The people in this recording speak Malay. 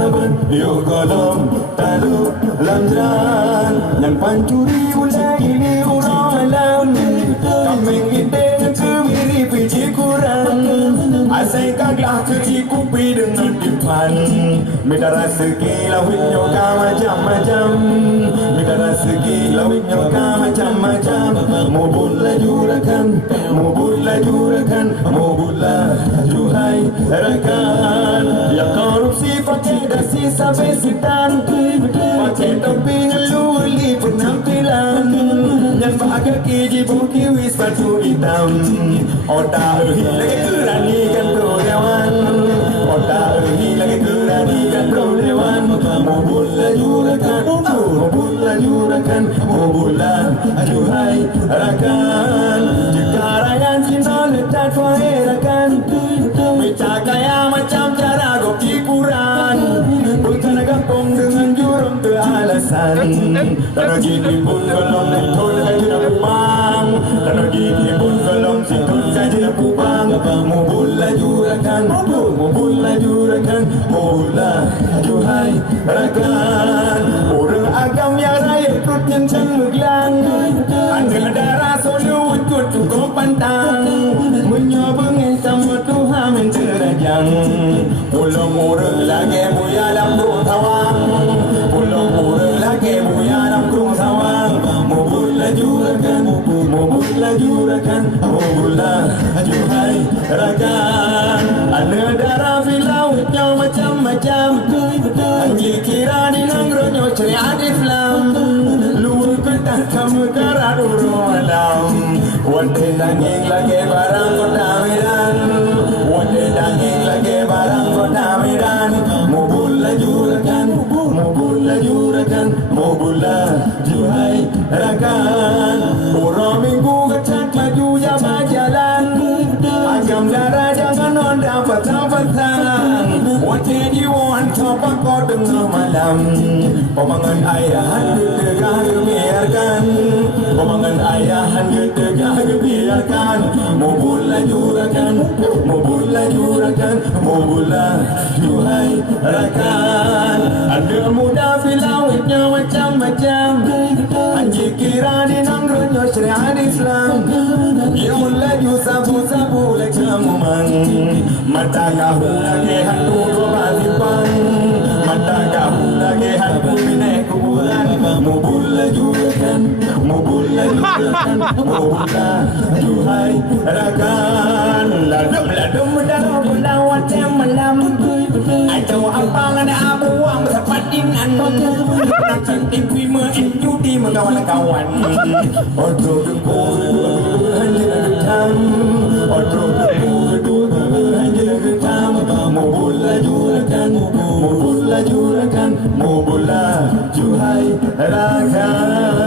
saban yo kolom talu lamjan yang pancuri ulai ini orang alam kambing ide kemiri biji kurang asai kaglah keci kupi dengan dipan minta rezeki lawin nyoka macam-macam minta rezeki lawin nyoka macam-macam Meubut laju rakan Meubut laju rakan Meubut laju hai rakan ya korupsi pakai dasi sampai setan pakai topi ngeluh li penampilan yang bahagia kiji buki wis batu hitam otak lagi kerani kan bro dewan otak lagi kerani kan bro dewan Meubut laju rakan Meubut laju rakan Meubut laju hai rakan jika rakyat cinta letak wahai rakan meja kaya macam cara goki kurang bukan kampung dengan jurung kealasan tanah gini pun belum ditun kaji nak pupang tanah gini pun belum ditun kaji nak pupang Meubut laju rakan Meubut laju rakan Meubut laju hai rakan orang agam yang raya ikut kencang meglang ada darah solu ikut cukup pantang menyoba sama Tuhan mencerajang pulang orang lagi muya dalam kurung sawang pulang orang lagi muya dalam kurung sawang Meubut laju rakan Meubut laju rakan Meubut laju hai rakan ada darah filawitnya macam-macam anji kira di nangronyo ceria di flam luar petang kamu karat urung alam wate daging lagi barang kota Medan wate daging lagi barang kota Medan Meubut laju rakan Meubut laju rakan Meubut laju hai rakan orang minggu kecak maju jalan jalan agam darah jangan onda pasang-pasang wate jiwan coba kau dengar malam pemangan ayahan gedegah gebiarkan pemangan ayahan gedegah gebiarkan Meubut laju rakan Meubut laju rakan Meubut laju hai rakan ada muda filawitnya macam-macam anji kira di nangronyo syariat Islam yang laju sabu-sabu lekamuman mata kahu lagi hantu dua simpang mata kahu lagi hantu minek kuburan Meubut laju rakan Meubut laju rakan Meubut laju hai rakan ladum darah berlawan malam atau apa ada abuang sepat inan nak cantik prima judi mengkawan-kawan otro dengkul hanya getam otro dengkul hanya getam Meubut laju rakan Meubut laju rakan Meubut laju hai rakan